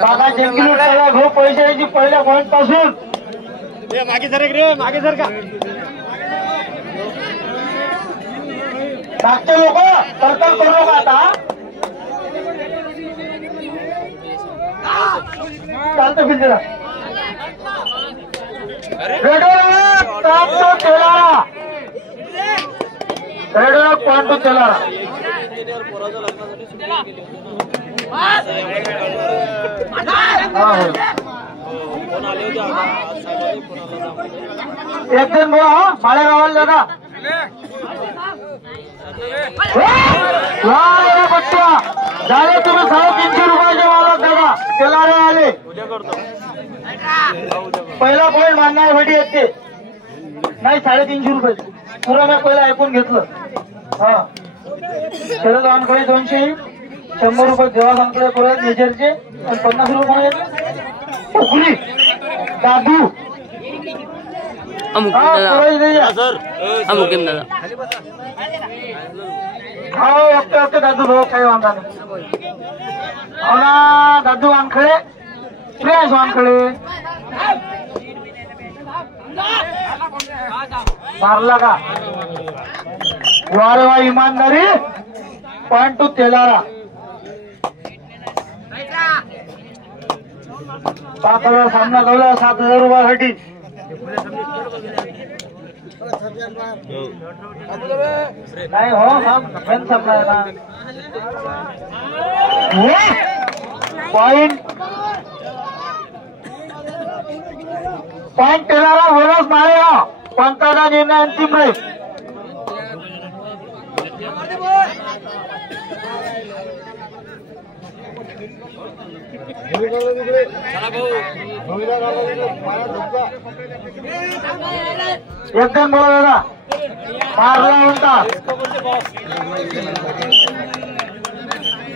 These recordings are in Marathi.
दादा जिंकली भाऊ पैशाची पहिल्या पॉइंट पासून मागे सर रे मागे सर का मागचे लोक कर्तव्य करू नका आता चालतं फिरते रेडो पॉइंट टू तेलारा एक दिन बोला माळेगावाला दादा बच्चा झाले तुम्ही 350 रुपयाचे मालक दादा तेलारे आले पहिला पॉइंट मानणार भेटी येते नाही 350 रुपये पुरा मी पहिला ऐकून घेतलं हा शरद वानकडे 200 100 रुपये देवासांकडे परत मेजरचे आणि 50 रुपये उकली दादू ओके ओके दादू भाऊ काही वांधा नाही हो ना दादू वानखळे प्रियांश वानखळे मारला का वारे वा इमानदारी पॉइंट टू तेलारा 5,000 सामना गवला 7,000 रुपयासाठी नाही हो हा मेन सामना आहे ना पॉइंट तेलारा बोनस मारेगा पंचाचा निर्णय अंतिम राहील एकदम बोला दादा मारला म्हणता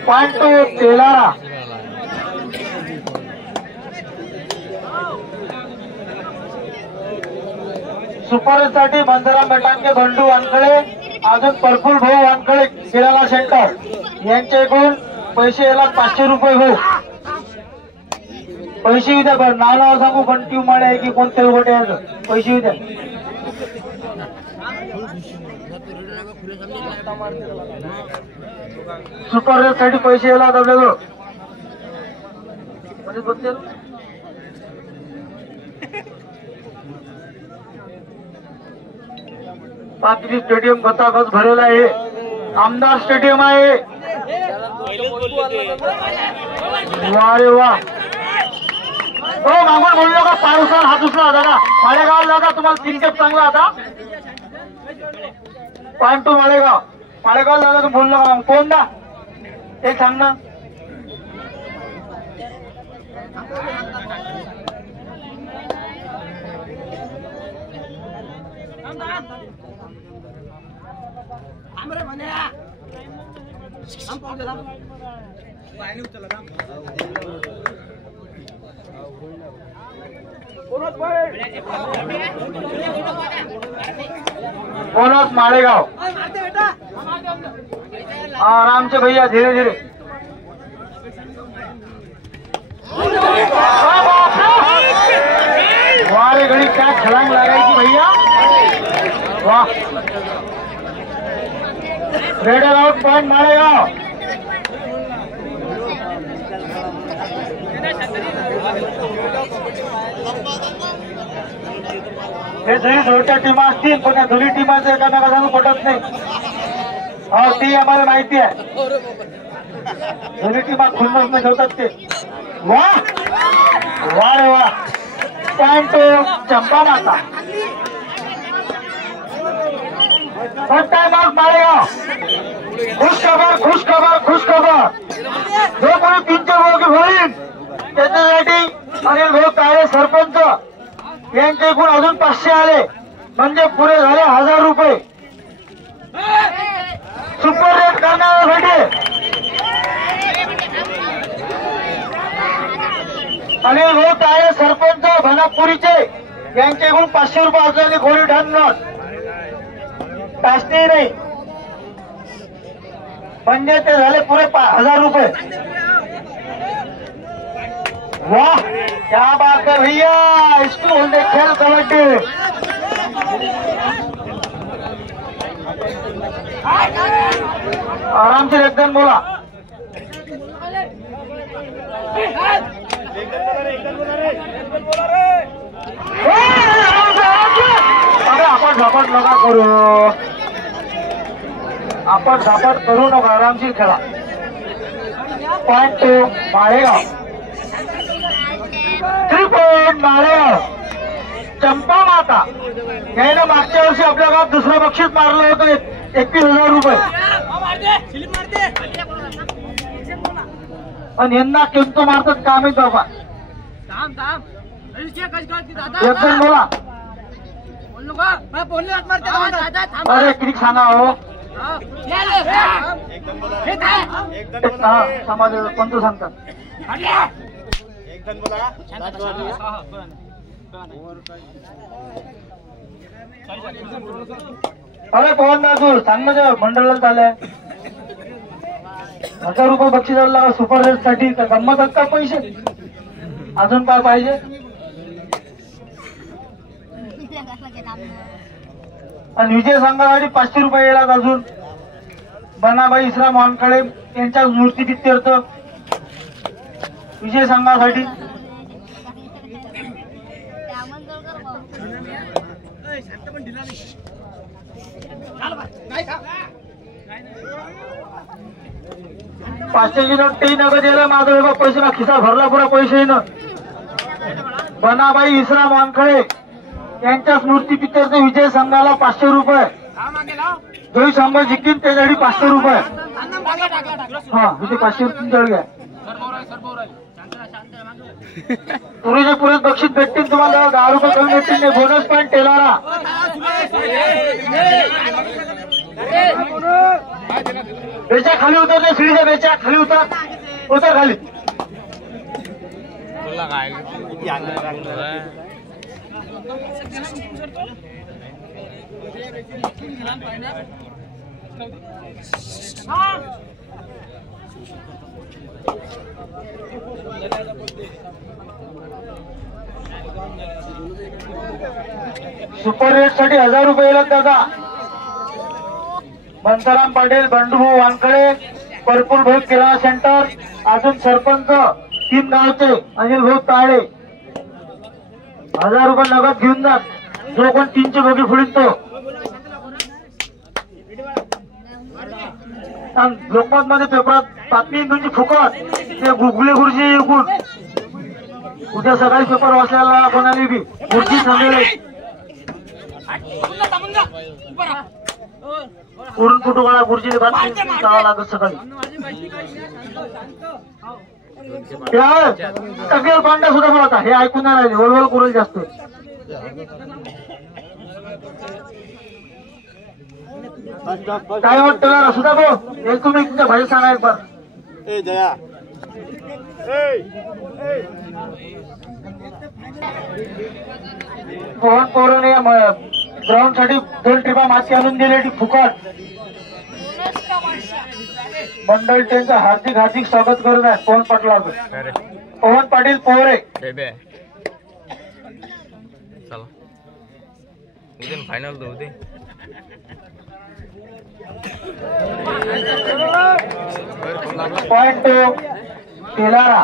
पॉइंट टू तेलारा सुपर साठी बंदरा मेटांके बंडू वानखळे अजून परफुल भाऊ वानखळे किराणा सेंटर यांच्याकडून पैसे याला 500 रुपये भाऊ पैसे उद्या बरं नाव सांगू पण ट्यू माडे आहे की कोणते गोटे पैसे उद्या सुपर रेट साठी पैसे याला आपल्याला पाथरी स्टेडियम गतागच भरेला आहे आमदार स्टेडियम आहे वारे वा हो मागून बोललो का पारुसान हात उचला दादा माळेगावला दादा तुम्हाला 3 खेप चांगला आता पॉइंट टू माळेगाव दादा तुम्ही बोललो का कोण ना एक सांग ना बोनस माळेगाव आराम से भैया धीरे धीरे वारे घड़ी क्या छलांग लगाई भैया वाह रेड आउट पॉइंट माळेगाव हे जरी जोडच्या टीमा असतील पण या दोन्ही टीमांचं एकामेकांना पटत नाही हो ती आम्हाला माहिती आहे दोन्ही टीमा खुन्नस न ठेवतात ते वा वा रे वा पॉइंट चंपा माता फर्स्ट टाइम आउट माळेगाव खुश खबर जो कोणी 300 भाऊ होईल त्याच्यासाठी अनिल भाऊ काळे सरपंच यांच्याकडून अजून 500 आले म्हणजे पुरे झाले 1000 रुपये सुपर रेट करण्यासाठी अनिल भाऊ काळे सरपंच भनापुरीचे यांच्याकडून 500 रुपये असलेली घोडी ठाणणार टाचणी नाही म्हणजे ते झाले पुरे 1000 रुपये. वाह क्या बात है भैया. इसको बोलते खेल कबड्डी. आराम से एकदम बोला. अरे आपण झपाट नका करू. आपण झपाट करू नका. आरामशीर खेळा. पॉइंट 2 माळेगाव. 3 पॉइंट माळेगाव. चंपा माता याने मागच्या वर्षी आपल्या गावात दुसरं बक्षीस मारलं होतं 31,000 रुपये. पण यांना किंतु मारतात काम आहे बाबा. एकदम बोला. अरे किती सांगा हो. समाज कोणतं सांगतात. अरे पवन बाजू सांग म्हणजे मंडळाला चाललंय. 1000 रुपये बक्षीस लागला सुपर रेट साठी. गंमत का पैसे अजून काय पाहिजे. आणि विजय संघासाठी 500 रुपये येणार अजून. बनाबाई इसराम वानखडे यांच्या मूर्ती प्रित्यर्थ विजय संघासाठी. पाचशेची नोट तेही नगद यायला माझा बाबा पैसे ना खिसा भरला पुरा पैसे न. बनाबाई इसराम वानखडे यांच्या स्मृती पित्यार्थ विजय संघाला 500 रुपये. जोही संघ जिंकतील त्यासाठी 500 रुपये. हा इथे 500 तुमच्याकडे घ्या. पुरेचे पुरे बक्षीस भेटतील तुम्हाला. 10 रुपये कमी भेटतील नाही. Bonus point टेलारा. बेच्या खाली उतरले. सीडीच्या बेच्या खाली उतर खाली. सुपर रेट साठी 1000 रुपये लागतात दादा. बंसाराम पाटील, बंडूभाऊ वानखडे, पर्पुल भाऊ किराणा सेंटर, अजून सरपंच 3 गावचे अनिल भाऊ ताळे 1000 रुपये नगद घेऊन जात. जो कोण 3चे बोगी फुडीत तो. लोकमत मध्ये पेपरात बातमी तुमची फुकट. ते गुगले गुरुजी एकूण उद्या सकाळी पेपर वाचल्याला कोणाला बी गुरुजी सांगेल. पुरून फुटूला गुरुजी बातमी जावं लागत सकाळी. टकेल पांड्या सुद्धा बोलत हे ऐकून नाही राहिले. वळवळ कुरल जास्त. काय वाटतं सुद्धा भाऊ एक तुम्ही तुमच्या भाई सांगा एक बार. जया पवन पौराने ग्राउंड साठी 2 ट्रिपा माती आणून दिली फुकट. मंडळ त्यांचं हार्दिक हार्दिक स्वागत करत आहे. पवन पाटलाचं. पवन पाटील पोहरे. फायनल तो होते. पॉइंट 2 तेलारा.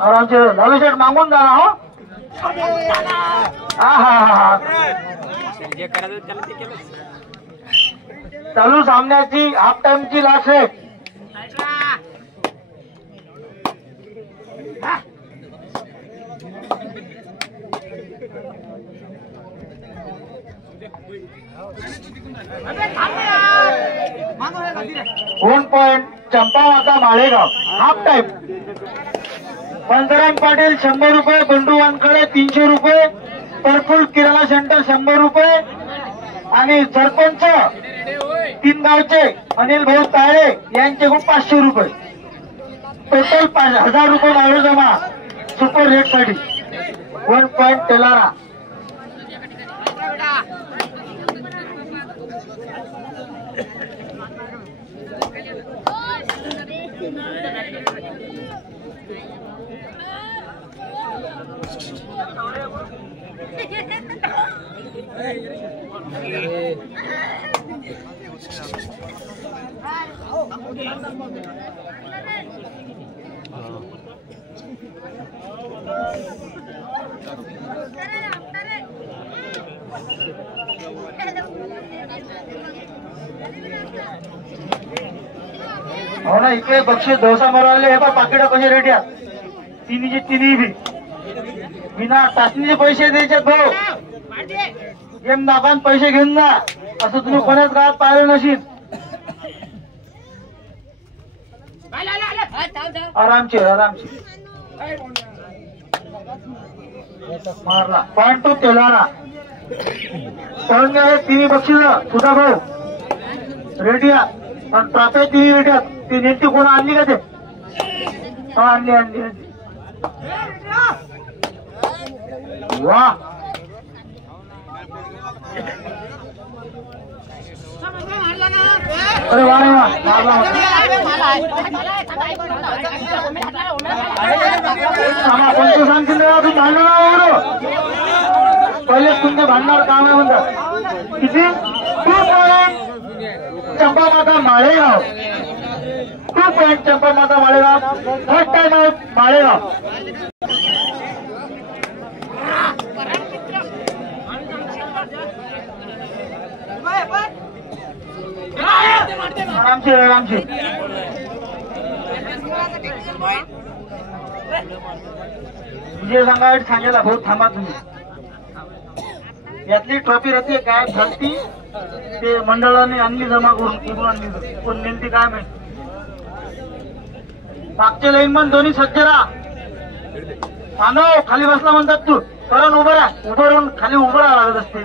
आराम से लालू शेठ मागून जाना हो. चालू सामन्याची half time last rate. One point Champa Mata Malegaon. Half time. Bansaram Patil 100 रुपये, बंडू वानखडे 300 रुपये, परफुल किराणा सेंटर 100 रुपये आणि सरपंच 3 गावचे अनिल भाऊ ताळे यांच्याकडून 500 रुपये टोटल 1000 रुपये मागे जमा सुपर रेट साठी 1 पॉइंट तेलारा. हो ना, इकडे बक्षीस डोसा मारवले हे पण पाकिटा कसे रेट या तिन्हीचे तिन्ही बी बिना टाचणीचे पैसे द्यायचे भाऊ. गेम दाबान पैसे घेऊन जा असं तुम्ही कोणाच गावात पाहिलं नशील. आरामशीर आरामशीर मारला पॉइंट तो तेलारा. पळून गेले तिन्ही बक्षीस सुधा भाऊ रेडिया आणि ट्रॉफी तिन्ही रेट्यात. ती नेमकी कोण आणली का ते? आणली आणली आणली. वा अरे वा रे वा कोणतं सांगतील तू भांडण पहिले तुमचे भांडणार काम आहे म्हणतात. किती 2 point Champa Mata Malegaon. 2 point Champa Mata Malegaon. First time out Malegaon. आरामशीर आरामशीर विजय संघाट सांगायला भाऊ थांबा तुम्ही. यातली ट्रॉफी राहते काय झालती ते मंडळाने आणली जमा करून कुठून आणली कोण नेलती काय माहिती. मागच्या लाईन पण दोन्ही सज्ज राहा. मानव खाली बसला म्हणतात तू कारण उभं राहा. उभं राहून खाली उभं राहा लागत असते.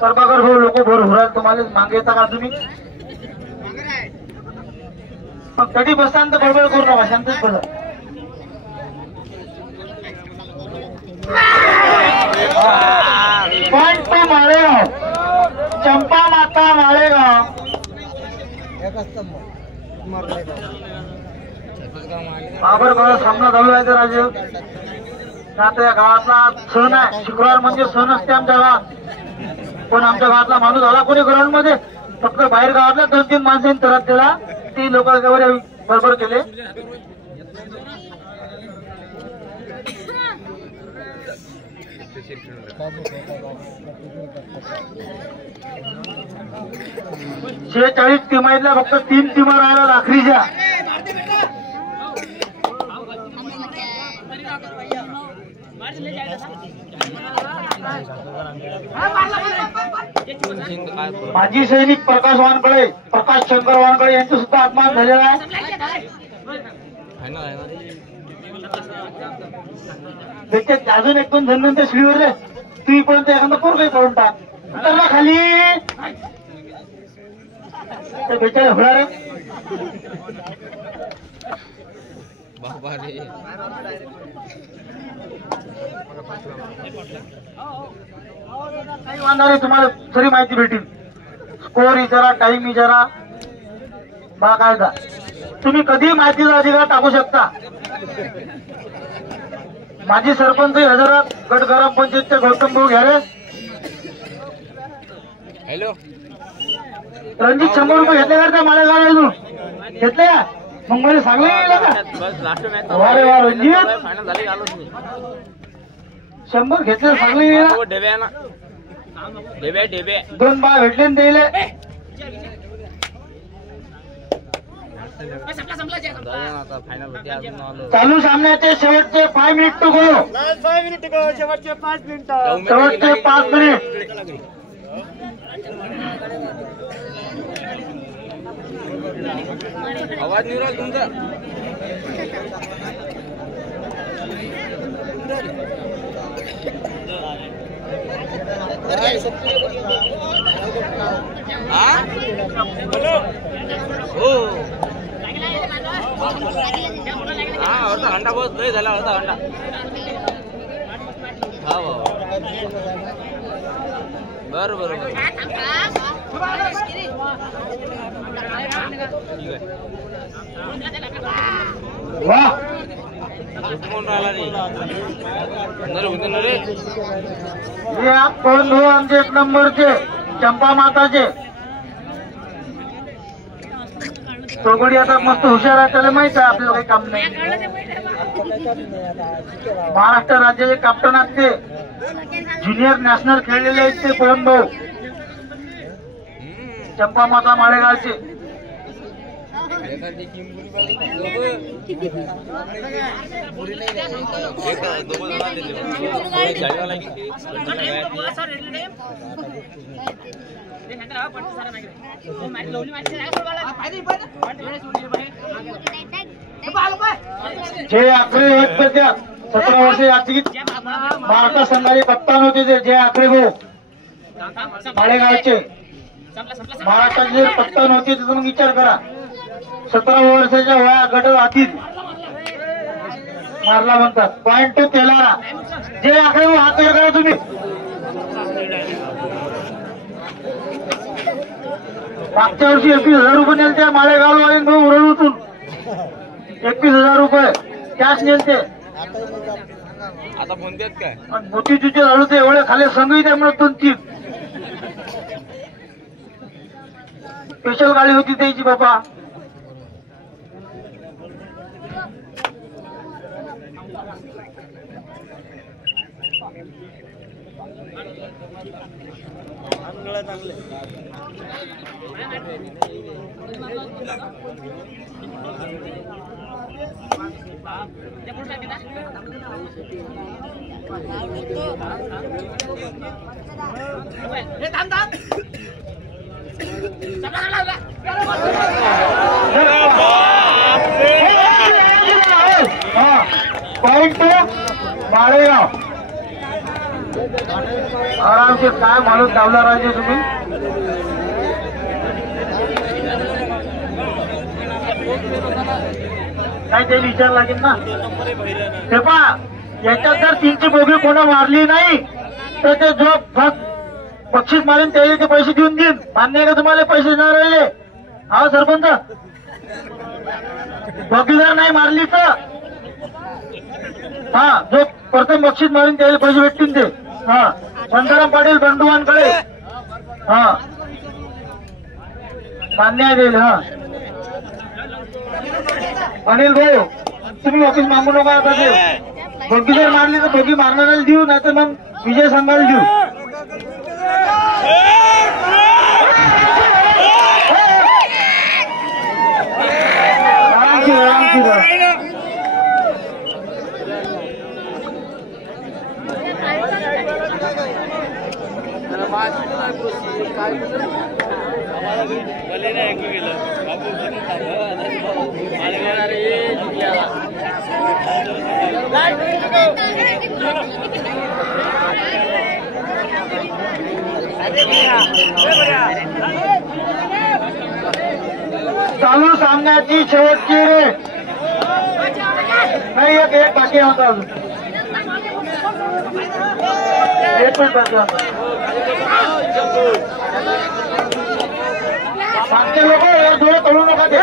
प्रभाकर भाऊ लोक भर होराल तुम्हाला मागे येता का तुम्ही? मग कधी बसताना बडबड करू नका शांतच बसा. पॉइंट टू माळेगाव चंपा माता माळेगाव. बाबर बघा सामना चालू आहे राजे. आता या गावातला सण आहे शुक्रवार म्हणजे सण असते आमच्या गावात. पण आमच्या गावातला माणूस आला कोणी ग्राउंड मध्ये फक्त बाहेर गावातल्या 2-3 माणसांनी तरत दिला. ती लोक बरोबर केले. शेहेचाळीस टीमातल्या फक्त 3 टीमा राहिल्या राखरीच्या. माजी सैनिक प्रकाश वानकडे प्रकाश शंकर वानकडे यांचं सुद्धा अपमान झालेला आहे. अजून 1-2 जण त्या शिडीवर रे तुम्ही पण ते एखादा पोर काही पडून टाक उतरला खाली बेचारे होणार रे. काही वांधा नाही तुम्हाला सरी माहिती भेटेल. स्कोर विचारा टाइम विचारा बाकायदा तुम्ही कधी माहितीचा अधिकार टाकू शकता. माजी सरपंच हजारात गट ग्राम पंचायतचे गौतम भाऊ घ्या रे. हॅलो रणजित 100 रुपये घेतले का त्या माळेगाव अजून घेतले का? मग मला सांगले का वारे वा रणजित 100 घेतले सांगली ना. 2 बा भेटले ना त्याला. चालू सामन्याचे शेवटचे 5 मिनिट टू गो. शेवटचे 5 मिनिट. शेवटचे 5 मिनिट. आवाज नाही राहिला तुमचा. हो अर्धा घंटा बहुत नाही झाला. अर्धा घंटा हा बरं बरं ठीक आहे. आपण आमचे 1 नंबरचे चंपा माताचे तोगडी आता मस्त हुशार आहे. त्याला माहित आहे आपल्याला काही काम नाही. महाराष्ट्र राज्याचे कॅप्टन आहेत ते. ज्युनियर नॅशनल खेळलेले आहेत ते पवन भाऊ. चंपा माता माळेगावचे. जे आखरे आहेत त्या 17 वर्षे याची महाराष्ट्र संघाचे कप्तान होते ते जय आखरे भाऊ माळेगावचे. महाराष्ट्राचे कप्तान होते त्याचा मग विचार करा. 17 वर्षाच्या वया गट आतील मारला म्हणतात. Point two Telara. जय आखरे भाऊ हात वर करा तुम्ही. मागच्या वर्षी 21,000 रुपये नेलते माळेगाव वाले भाऊ उरळूतून. 21,000 रुपये कॅश नेलते. आता म्हणतात काय मोठी तुझे झालो ते एवढे खाली संघही त्यामुळे 2-3 स्पेशल गाडी होती त्याची बाबा. पॉइंट माळेगाव. आरामसे काय माणूस धावला राजे तुम्ही. काय ते विचार लागेल ना. हे पहा याच्यात जर 3ची बोगी कोणा मारली नाही तर ते जो बक्षीस मारेन त्याला ते पैसे देऊन देईन. मान्य आहे का तुम्हाला पैसे देणार राहिले. हा सरपंच बोगी जर नाही मारली तर हा जो प्रथम बक्षीस मारून त्याला पैसे भेटतील ते. हा बंधाराम पाटील बंधुवांकडे हा मान्य आहे देईल. हा अनिल भाऊ तुम्ही वापस मागू नका. आता ते बोगी जर मारली तर बोगी मारणाऱ्याला देऊ नाही तर मग विजय संघाला देऊ. आरामशी चालू सामन्याची शेवटची नाही. एक बाकी होता अजून. एक मिनिट बाकी होता. मागचे लोक डोळे तळू नका ते.